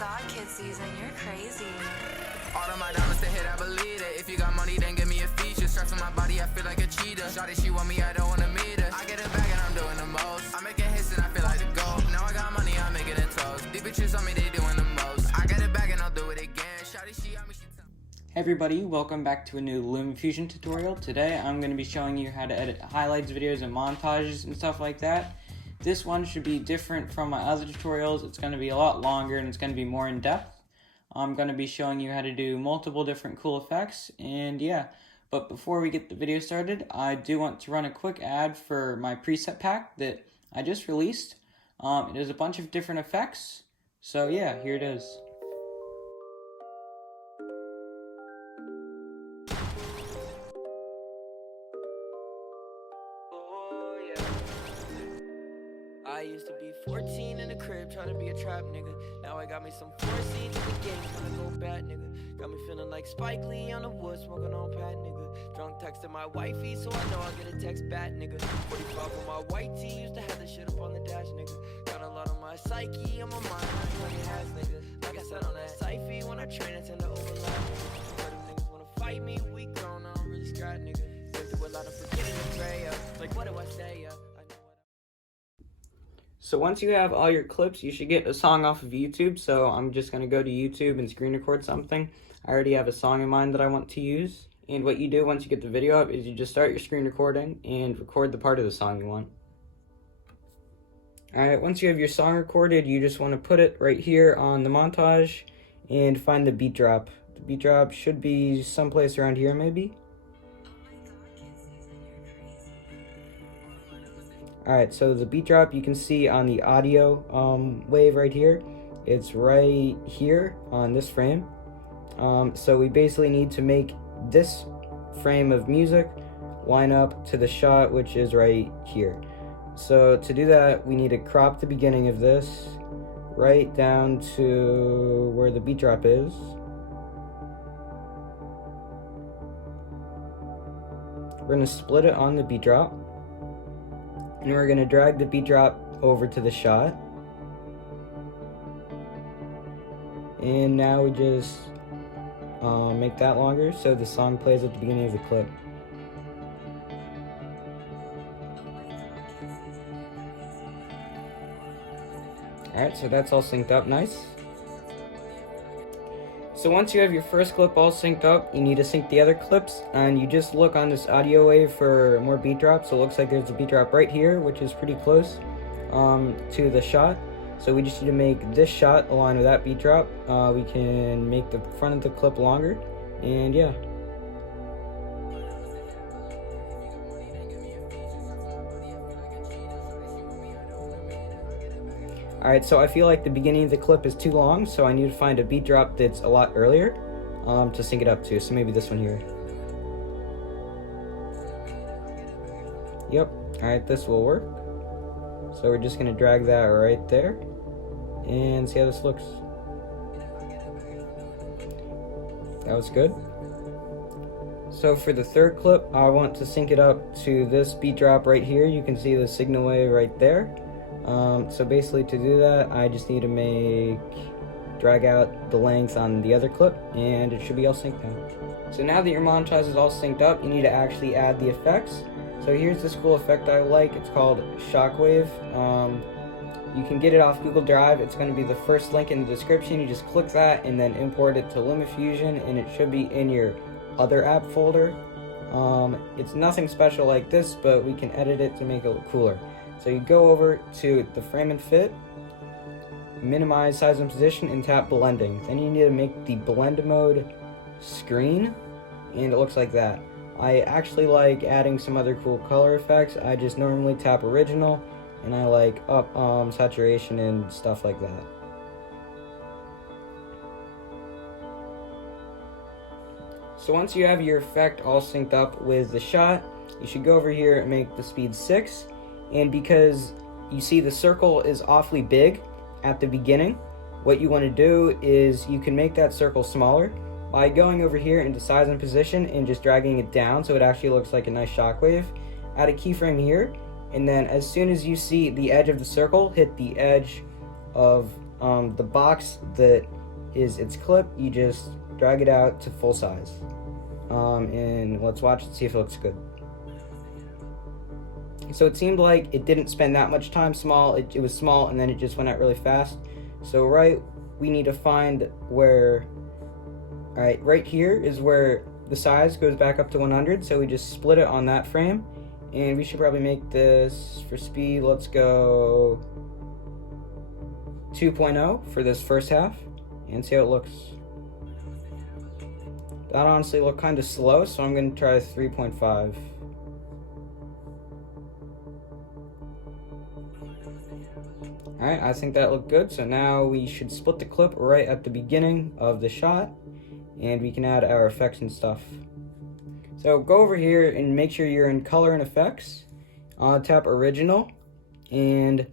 God, kid season, you're crazy. All of my diamonds to hit, I believe it. If you got money, then give me a feature. Straps on my body, I feel like a cheetah. Shawty, she want me, I don't wanna meet her. I get it back and I'm doing the most. I'm making hits and I feel like the GOAT. Now I got money, I'm making it toast. These bitches on me, they doing the most. I get it back and I'll do it again. Shawty, she on me, she tell me. Hey everybody, welcome back to a new Lumafusion tutorial. Today I'm going to be showing you how to edit highlights, videos, and montages and stuff like that. This one should be different from my other tutorials. It's going to be a lot longer and it's going to be more in depth. I'm going to be showing you how to do multiple different cool effects, and yeah. But before we get the video started, I do want to run a quick ad for my preset pack that I just released. It is a bunch of different effects, so yeah, here it is. I used to be 14 in the crib, trying to be a trap nigga. Now I got me some 4 scenes in the game, trying to go bad nigga. Got me feeling like Spike Lee on the wood, smoking on Pat nigga. Drunk texting my wifey, so I know I'll get a text back nigga. 45 on my white tee, used to have this shit up on the dash nigga. Got a lot on my psyche, on my mind, like it has nigga. Like I said on that Syfy, when I train I tend to overlap nigga. But them niggas wanna fight me, we grown, I don't really scrap nigga. Been through a lot of forgetting the Crayo, like what do I say, So once you have all your clips, you should get a song off of YouTube. So I'm just going to go to YouTube and screen record something. I already have a song in mind that I want to use. And what you do once you get the video up is you just start your screen recording and record the part of the song you want. Alright, once you have your song recorded, you just want to put it right here on the montage and find the beat drop. The beat drop should be someplace around here maybe. Alright, so the beat drop you can see on the audio wave right here. It's right here on this frame. So we basically need to make this frame of music line up to the shot, which is right here. So to do that, we need to crop the beginning of this right down to where the beat drop is. We're going to split it on the beat drop. And we're going to drag the beat drop over to the shot. And now we just make that longer so the song plays at the beginning of the clip. Alright, so that's all synced up nice. So once you have your first clip all synced up, you need to sync the other clips, and you just look on this audio wave for more beat drops. So it looks like there's a beat drop right here, which is pretty close to the shot. So we just need to make this shot align with that beat drop. We can make the front of the clip longer, and yeah. Alright, so I feel like the beginning of the clip is too long, so I need to find a beat drop that's a lot earlier to sync it up to. So maybe this one here. Yep, alright, this will work. So we're just going to drag that right there and see how this looks. That was good. So for the third clip, I want to sync it up to this beat drop right here. You can see the signal wave right there. So basically to do that, I just need to drag out the length on the other clip, and it should be all synced now. So now that your montage is all synced up, you need to actually add the effects. So here's this cool effect I like. It's called Shockwave. You can get it off Google Drive. It's going to be the first link in the description. You just click that and then import it to Lumafusion, and it should be in your other app folder. It's nothing special like this, but we can edit it to make it look cooler. So you go over to the frame and fit, minimize size and position, and tap blending. Then you need to make the blend mode screen, and it looks like that. I actually like adding some other cool color effects. I just normally tap original, and I like up saturation and stuff like that. So once you have your effect all synced up with the shot, you should go over here and make the speed 6. And because you see the circle is awfully big at the beginning, what you want to do is you can make that circle smaller by going over here into size and position and just dragging it down so it actually looks like a nice shockwave. Add a keyframe here, and then as soon as you see the edge of the circle hit the edge of the box that is its clip, you just drag it out to full size. And let's watch and see if it looks good. So it seemed like it didn't spend that much time small. It was small and then it just went out really fast. So we need to find where, right here is where the size goes back up to 100. So we just split it on that frame. And we should probably make this, for speed, let's go 2.0 for this first half and see how it looks. That honestly looked kind of slow, so I'm going to try 3.5. Alright, I think that looked good, so now we should split the clip right at the beginning of the shot, and we can add our effects and stuff. So go over here and make sure you're in color and effects, tap original, and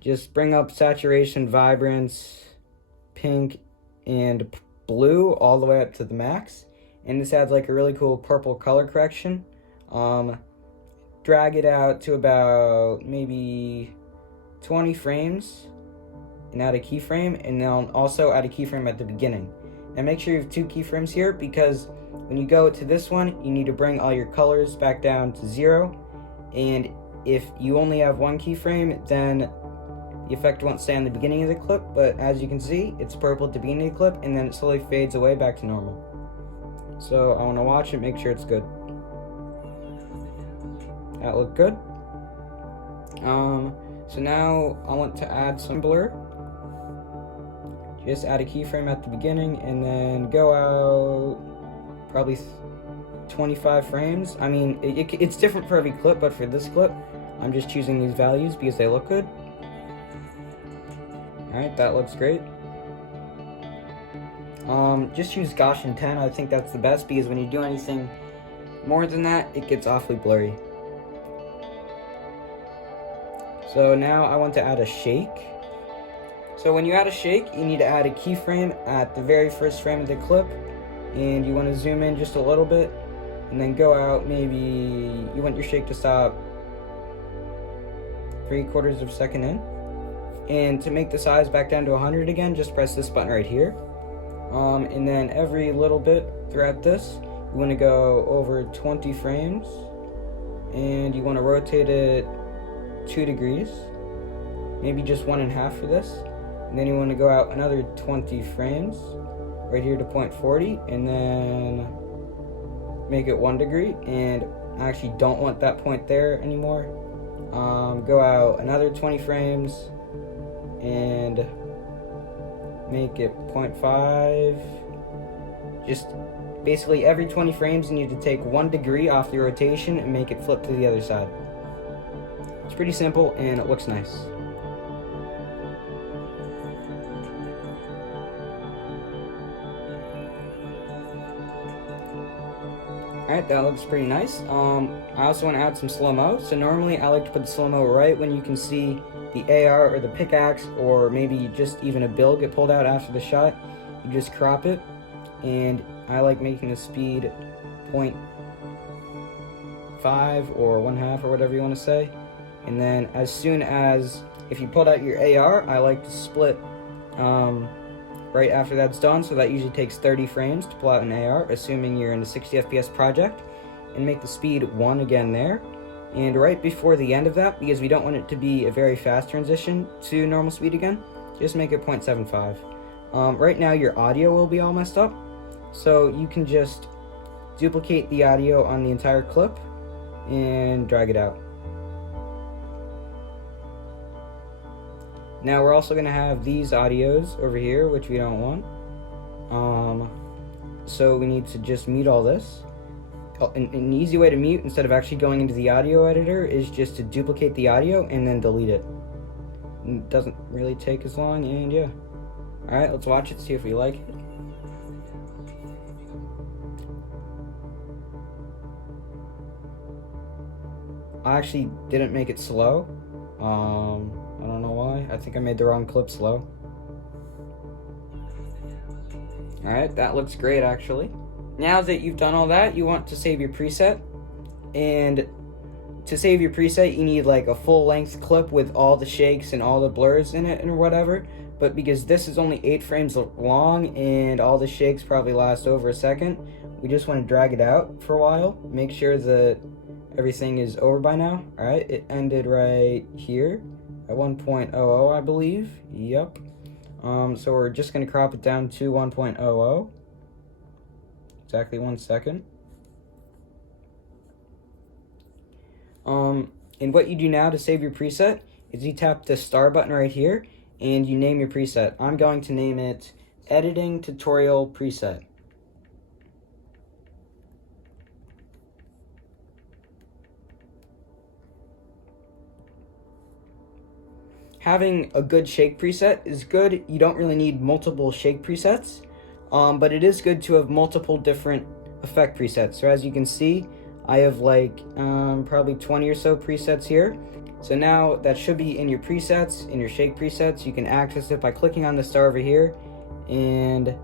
just bring up saturation, vibrance, pink, and blue all the way up to the max. And this adds like a really cool purple color correction. Drag it out to about maybe 20 frames and add a keyframe, and then also add a keyframe at the beginning. And make sure you have 2 keyframes here, because when you go to this one, you need to bring all your colors back down to 0. And if you only have 1 keyframe, then the effect won't stay on the beginning of the clip, but as you can see, it's purple at the beginning of the clip, and then it slowly fades away back to normal. So I want to watch it, make sure it's good. That looked good. So now I want to add some blur. Just add a keyframe at the beginning, and then go out probably 25 frames. I mean, it's different for every clip, but for this clip, I'm just choosing these values because they look good. Alright, that looks great. Just use Gaussian 10, I think that's the best, because when you do anything more than that, it gets awfully blurry. So now I want to add a shake. So when you add a shake, you need to add a keyframe at the very first frame of the clip, and you want to zoom in just a little bit, and then go out maybe, you want your shake to stop 3/4 of a second in. And to make the size back down to 100 again, just press this button right here. And then every little bit throughout this, you want to go over 20 frames, and you want to rotate it 2 degrees, maybe just 1.5 for this. And then you want to go out another 20 frames, right here to 0.40, and then make it 1 degree. And I actually don't want that point there anymore. Go out another 20 frames, and make it 0.5. Just basically every 20 frames you need to take 1 degree off the rotation and make it flip to the other side. It's pretty simple and it looks nice. Alright, that looks pretty nice. I also want to add some slow-mo. So normally I like to put the slow-mo right when you can see the AR or the pickaxe, or maybe just even a bill get pulled out after the shot. You just crop it, and I like making the speed 0.5 or 1/2 or whatever you want to say. And then as soon as, if you pulled out your AR, I like to split right after that's done, so that usually takes 30 frames to pull out an AR, assuming you're in a 60 FPS project, and make the speed 1 again there. And right before the end of that, because we don't want it to be a very fast transition to normal speed again, just make it 0.75. Right now your audio will be all messed up, so you can just duplicate the audio on the entire clip and drag it out. Now we're also going to have these audios over here, which we don't want. So we need to just mute all this. An easy way to mute, instead of actually going into the audio editor, is just to duplicate the audio and then delete it. It doesn't really take as long, and yeah. Alright, let's watch it, see if we like it. I actually didn't make it slow. I don't know why. I think I made the wrong clip slow. Alright, that looks great actually. Now that you've done all that, you want to save your preset. And to save your preset, you need like a full length clip with all the shakes and all the blurs in it and whatever. but because this is only 8 frames long and all the shakes probably last over a second, we just want to drag it out for a while, make sure that everything is over by now. Alright, it ended right here at 1.00, I believe. Yep. So we're just going to crop it down to 1.00. Exactly 1 second. And what you do now to save your preset is you tap the star button right here and you name your preset. I'm going to name it Editing Tutorial Preset. Having a good shake preset is good. You don't really need multiple shake presets, but it is good to have multiple different effect presets. So as you can see, I have like probably 20 or so presets here. So now that should be in your presets, in your shake presets. You can access it by clicking on the star over here, and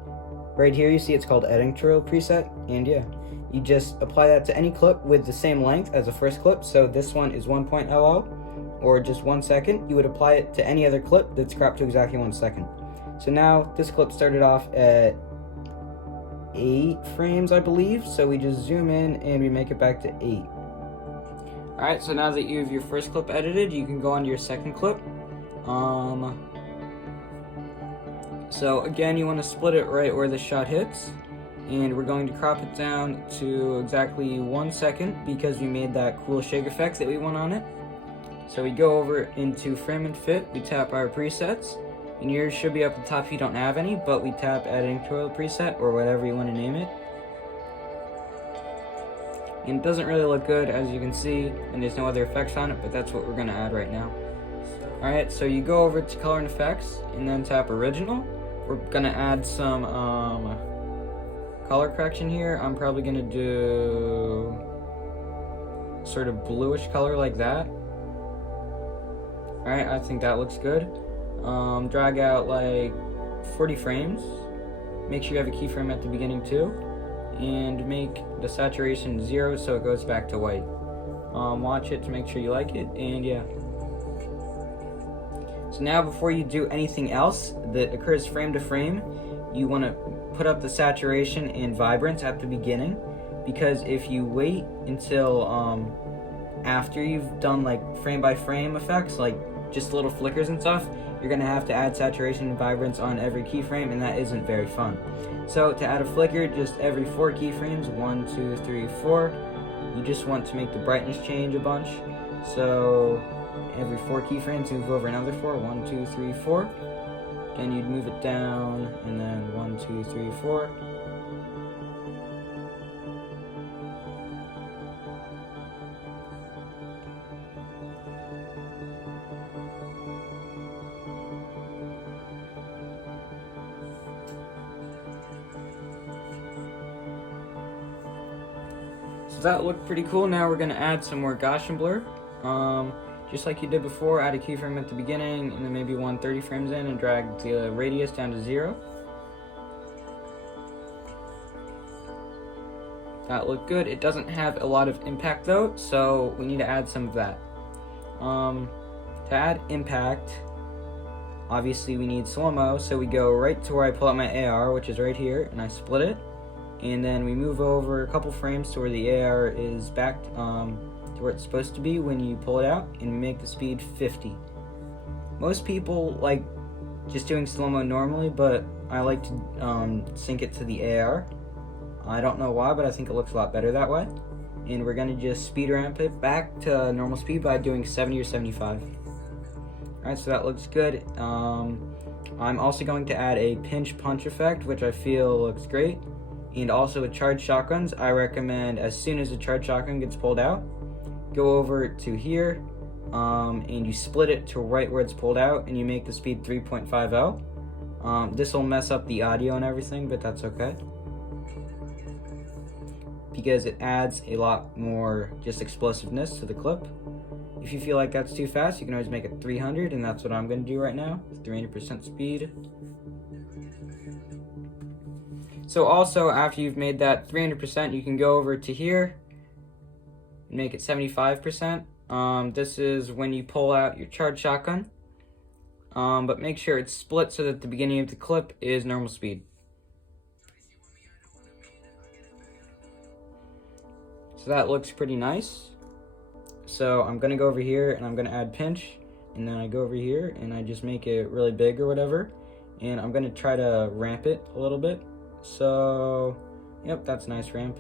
right here you see it's called Editing Tutorial Preset, and yeah, you just apply that to any clip with the same length as the first clip. So this one is 1.00 or just 1 second. You would apply it to any other clip that's cropped to exactly 1 second. So now this clip started off at 8 frames, I believe, so we just zoom in and we make it back to 8. Alright, so now that you have your first clip edited, you can go on to your second clip. So again, you want to split it right where the shot hits, and we're going to crop it down to exactly 1 second because we made that cool shake effects that we want on it. So we go over into frame and fit, we tap our presets, and yours should be up at the top if you don't have any, but we tap Editing Tutorial Preset or whatever you want to name it. And it doesn't really look good, as you can see, and there's no other effects on it, but that's what we're going to add right now. Alright, so you go over to Color and Effects, and then tap Original. We're going to add some color correction here. I'm probably going to do sort of bluish color like that. Alright, I think that looks good. Drag out like 40 frames. Make sure you have a keyframe at the beginning too. And make the saturation 0 so it goes back to white. Watch it to make sure you like it, and yeah. So now before you do anything else that occurs frame to frame, you want to put up the saturation and vibrance at the beginning, because if you wait until after you've done like frame by frame effects, like just little flickers and stuff, you're going to have to add saturation and vibrance on every keyframe, and that isn't very fun. So to add a flicker, just every 4 keyframes, 1, 2, 3, 4, you just want to make the brightness change a bunch. So every 4 keyframes, move over another 4, 1, 2, 3, 4. Then you'd move it down, and then 1, 2, 3, 4. So that looked pretty cool. Now we're going to add some more Gaussian blur. Just like you did before, add a keyframe at the beginning, and then maybe 30 frames in, and drag the radius down to 0. That looked good. It doesn't have a lot of impact though, so we need to add some of that. To add impact, obviously we need slow-mo, so we go right to where I pull out my AR, which is right here, and I split it. And then we move over a couple frames to where the AR is back to where it's supposed to be when you pull it out, and we make the speed 50. Most people like just doing slow-mo normally, but I like to sync it to the AR. I don't know why, but I think it looks a lot better that way. And we're going to just speed ramp it back to normal speed by doing 70 or 75. Alright, so that looks good. I'm also going to add a pinch punch effect, which I feel looks great. And also with charged shotguns, I recommend as soon as the charged shotgun gets pulled out, go over to here, and you split it to right where it's pulled out, and you make the speed 3.50. This will mess up the audio and everything, but that's okay, because it adds a lot more just explosiveness to the clip. If you feel like that's too fast, you can always make it 300, and that's what I'm going to do right now, 300% speed. So also, after you've made that 300%, you can go over to here and make it 75%. This is when you pull out your charged shotgun. but make sure it's split so that the beginning of the clip is normal speed. So that looks pretty nice. So I'm gonna go over here and I'm gonna add pinch, and then I go over here and I just make it really big or whatever, and I'm gonna try to ramp it a little bit. So, yep, that's a nice ramp.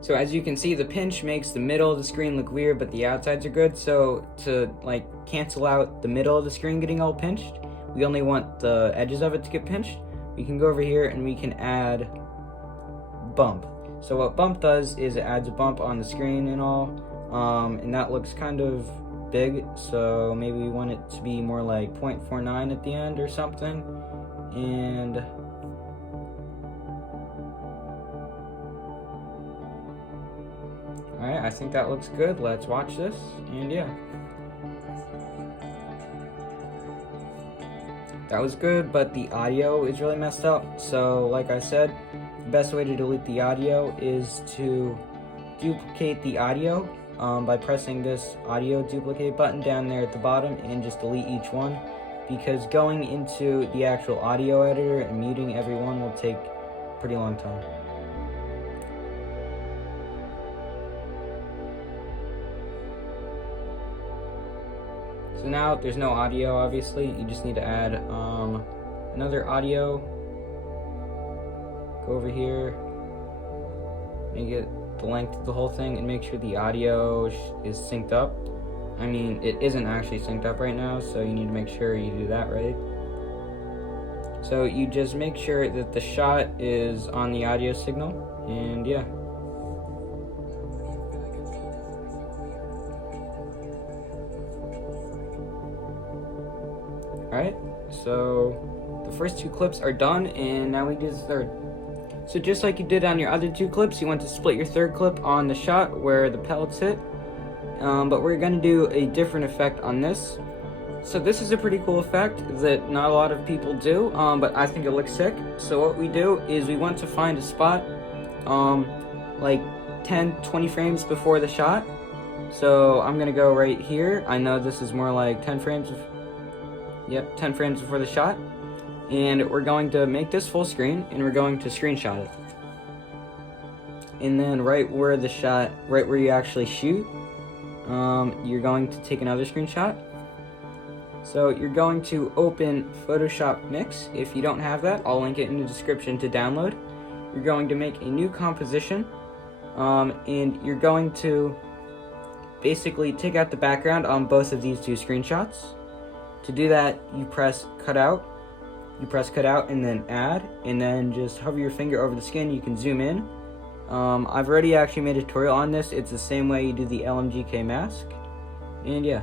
So as you can see, the pinch makes the middle of the screen look weird, but the outsides are good. So to like cancel out the middle of the screen getting all pinched, we only want the edges of it to get pinched. We can go over here and we can add bump. So what bump does is it adds a bump on the screen and all, and that looks kind of big. So maybe we want it to be more like 0.49 at the end or something. And alright, I think that looks good. Let's watch this, and yeah. That was good, but the audio is really messed up. So, like I said, the best way to delete the audio is to duplicate the audio by pressing this audio duplicate button down there at the bottom and just delete each one. Because going into the actual audio editor and muting every one will take a pretty long time. So now there's no audio, obviously. You just need to add another audio. Go over here, make it the length of the whole thing, and make sure the audio is synced up. I mean, it isn't actually synced up right now, so you need to make sure you do that right. So you just make sure that the shot is on the audio signal, and yeah. Alright, so the first two clips are done, and now we do the third. So just like you did on your other two clips, you want to split your third clip on the shot where the pellets hit. But we're going to do a different effect on this. So this is a pretty cool effect that not a lot of people do, but I think it looks sick. So what we do is we want to find a spot like 10-20 frames before the shot. So I'm going to go right here. I know this is more like 10 frames. Yep, 10 frames before the shot. And we're going to make this full screen, and we're going to screenshot it. And then right where the shot, right where you actually shoot, you're going to take another screenshot. So you're going to open Photoshop Mix. If you don't have that, I'll link it in the description to download. You're going to make a new composition, and you're going to basically take out the background on both of these two screenshots. To do that, you press cutout. You press cutout and then add, and then just hover your finger over the skin. You can zoom in. I've already actually made a tutorial on this. It's the same way you do the LMGK mask. And yeah.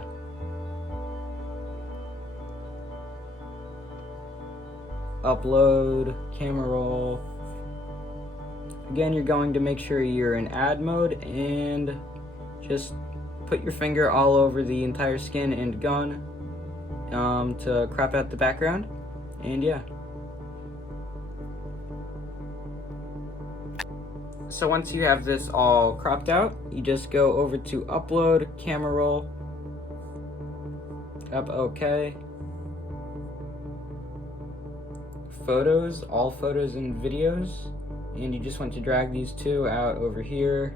Upload, camera roll. Again, you're going to make sure you're in add mode and just put your finger all over the entire skin and gun to crop out the background. And yeah. So once you have this all cropped out, you just go over to upload, camera roll, tap OK, photos, all photos and videos, and you just want to drag these two out over here.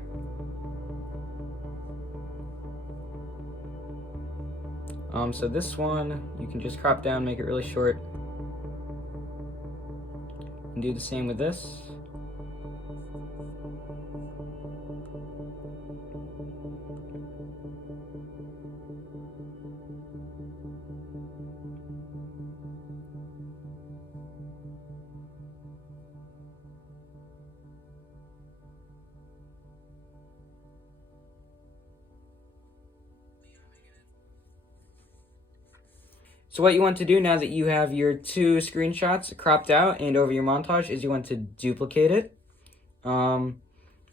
So this one, you can just crop down, make it really short, and do the same with this. So what you want to do now that you have your two screenshots cropped out and over your montage is you want to duplicate it. Now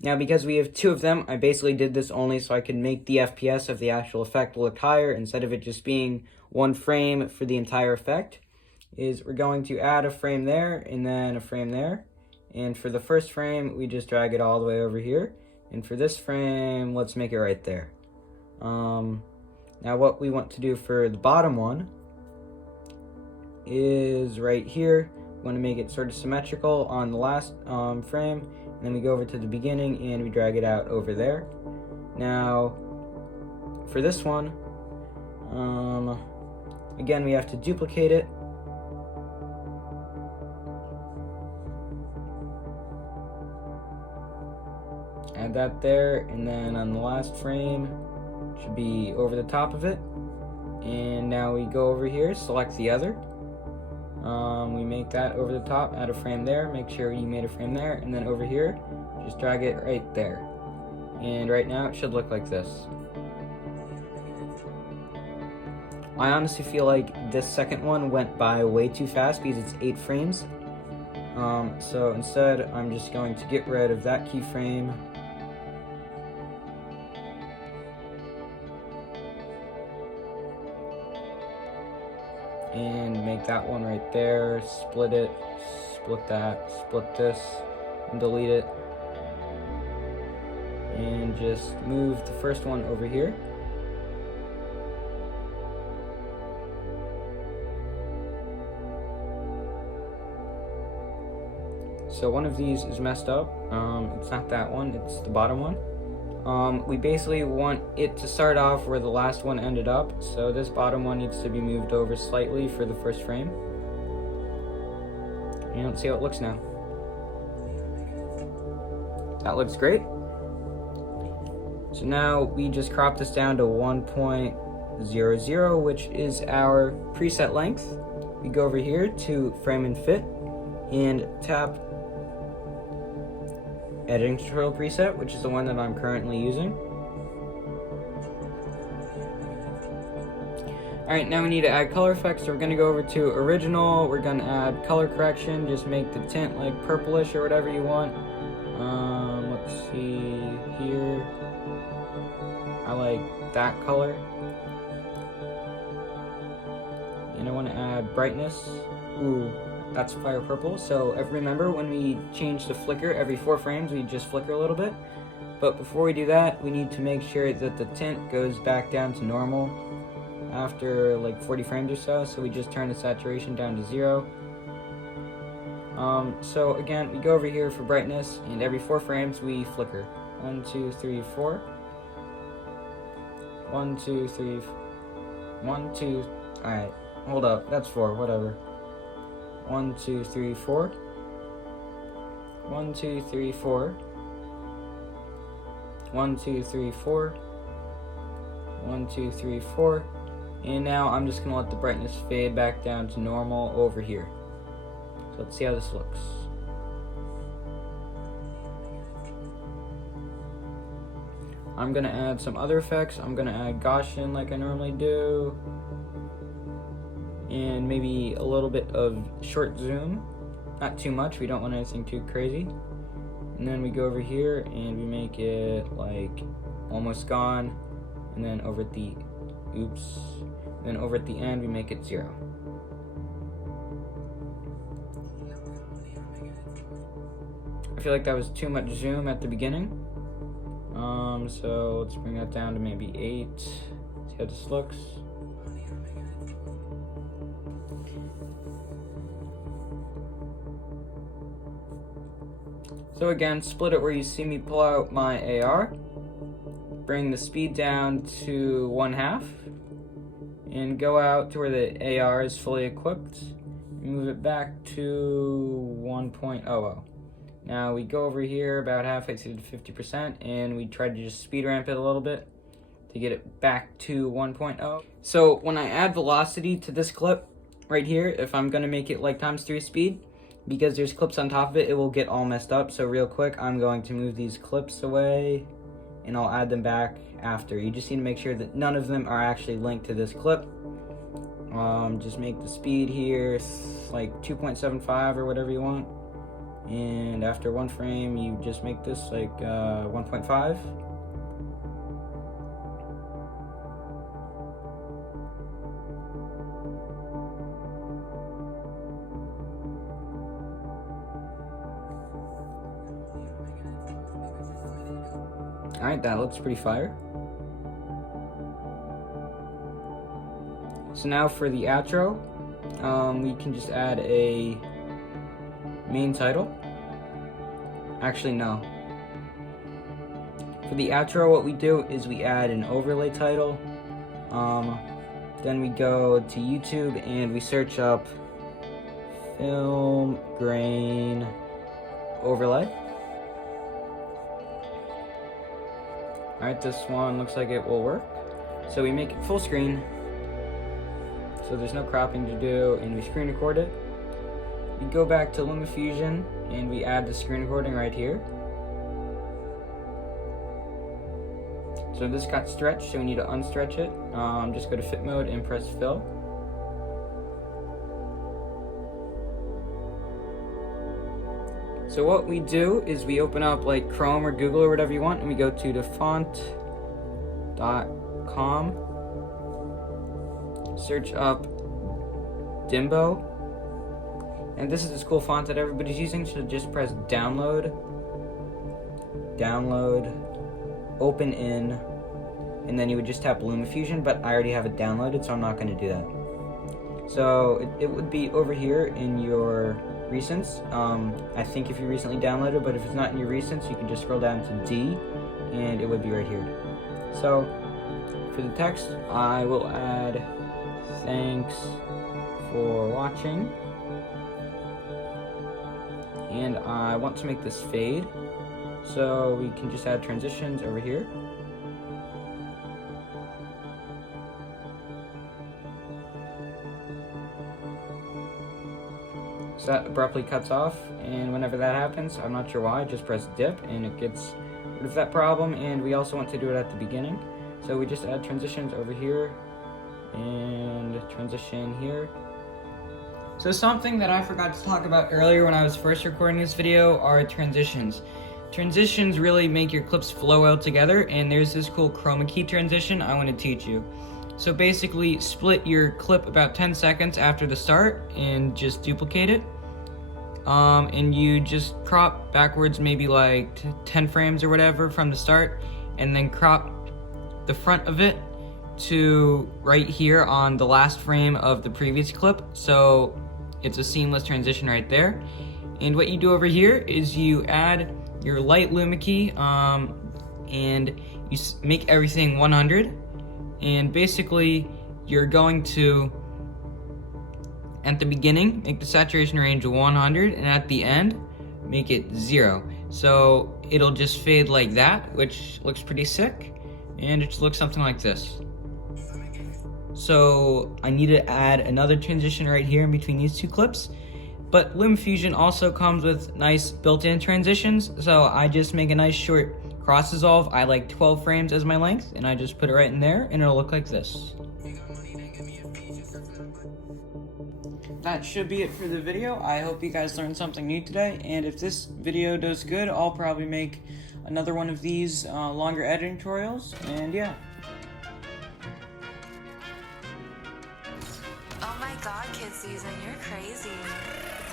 because we have two of them, I basically did this only so I could make the FPS of the actual effect look higher instead of it just being one frame for the entire effect. Is we're going to add a frame there and then a frame there. And for the first frame, we just drag it all the way over here. And for this frame, let's make it right there. Now what we want to do for the bottom one is right here. We want to make it sort of symmetrical on the last frame, and then we go over to the beginning and we drag it out over there. Now for this one, again, we have to duplicate it. Add that there, and then on the last frame should be over the top of it. And now we go over here, select the other. We make that over the top, add a frame there, make sure you made a frame there, and then over here, just drag it right there. And right now it should look like this. I honestly feel like this second one went by way too fast because it's 8 frames. So instead, I'm just going to get rid of that keyframe. And make that one right there, split it, split that, split this, and delete it. And just move the first one over here. So one of these is messed up. It's not that one, it's the bottom one. We basically want it to start off where the last one ended up, so this bottom one needs to be moved over slightly for the first frame. And let's see how it looks now. That looks great. So now we just crop this down to 1.00, which is our preset length. We go over here to frame and fit and tap editing tutorial preset, which is the one that I'm currently using. Alright, now we need to add color effects, so we're going to go over to original, we're going to add color correction, just make the tint like purplish or whatever you want. Let's see here, I like that color. And I want to add brightness, ooh, that's fire purple. So remember, when we change the flicker every 4 frames, we just flicker a little bit. But before we do that, we need to make sure that the tint goes back down to normal after like 40 frames or so. So we just turn the saturation down to 0. So again, we go over here for brightness, and every 4 frames we flicker. 1, 2, 3, 4. 1, 2, 3, 1, 2. Alright, hold up, that's 4, whatever. 1, 2, 3, 4. 1, 2, 3, 4. 1, 2, 3, 4. 1, 2, 3, 4. And now I'm just going to let the brightness fade back down to normal over here. So let's see how this looks. I'm going to add some other effects. I'm going to add Gaussian like I normally do. And maybe a little bit of short zoom, not too much, we don't want anything too crazy. And then we go over here and we make it like almost gone, and then over at the then over at the end we make it 0. I feel like that was too much zoom at the beginning, so let's bring that down to maybe 8. See how this looks. So again, split it where you see me pull out my AR, bring the speed down to 1/2, and go out to where the AR is fully equipped, move it back to 1.00. Now we go over here about halfway to 50%, and we try to just speed ramp it a little bit to get it back to 1.0. So when I add velocity to this clip right here, if I'm going to make it like ×3 speed, because there's clips on top of it, it will get all messed up. So real quick, I'm going to move these clips away, and I'll add them back after. You just need to make sure that none of them are actually linked to this clip. Just make the speed here like 2.75 or whatever you want. And after 1 frame, you just make this like 1.5. Alright, that looks pretty fire. So now for the outro, we can just add a main title. Actually, no. For the outro, what we do is we add an overlay title. Then we go to YouTube and we search up film grain overlay. Alright, this one looks like it will work. So we make it full screen, so there's no cropping to do, and we screen record it. We go back to Lumafusion and we add the screen recording right here. So this got stretched, so we need to unstretch it. Just go to fit mode and press fill. So what we do is we open up like Chrome or Google or whatever you want, and we go to the font.com, search up Dimbo, and this is this cool font that everybody's using, so just press download, open in, and then you would just tap Lumafusion, but I already have it downloaded, so I'm not going to do that. So it would be over here in your recents. I think if you recently downloaded, but if it's not in your recents, you can just scroll down to D, and it would be right here. So for the text, I will add thanks for watching, and I want to make this fade, so we can just add transitions over here. So that abruptly cuts off, and whenever that happens, I'm not sure why, just press dip and it gets rid of that problem. And we also want to do it at the beginning, so we just add transitions over here and transition here. So something that I forgot to talk about earlier when I was first recording this video are transitions. Transitions really make your clips flow out together, and there's this cool chroma key transition I want to teach you. So basically, split your clip about 10 seconds after the start and just duplicate it. And you just crop backwards maybe like 10 frames or whatever from the start, and then crop the front of it to right here on the last frame of the previous clip. So it's a seamless transition right there. And what you do over here is you add your light Luma key, and you make everything 100. And basically, you're going to, at the beginning, make the saturation range 100, and at the end, make it 0. So it'll just fade like that, which looks pretty sick, and it looks something like this. So I need to add another transition right here in between these two clips, but Lumafusion also comes with nice built-in transitions, so I just make a nice short cross dissolve. I like 12 frames as my length, and I just put it right in there, and it'll look like this. That should be it for the video. I hope you guys learned something new today, and if this video does good, I'll probably make another one of these longer editing tutorials, and yeah. Oh my god, kid season, you're crazy.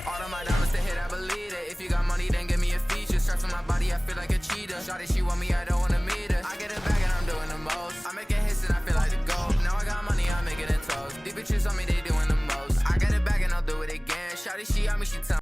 All of my diamonds to hit, I believe it. If you got money, then give me a feature. Straps on my body, I feel like a cheetah. Shawty, she want me, I don't wanna meet her. I get it back and I'm doing the most. I make it hits and I feel like the gold. Now I got money, I'm making it toast. These bitches on me, they doing the most. I get it back and I'll do it again. Shawty, she on me, she tell me.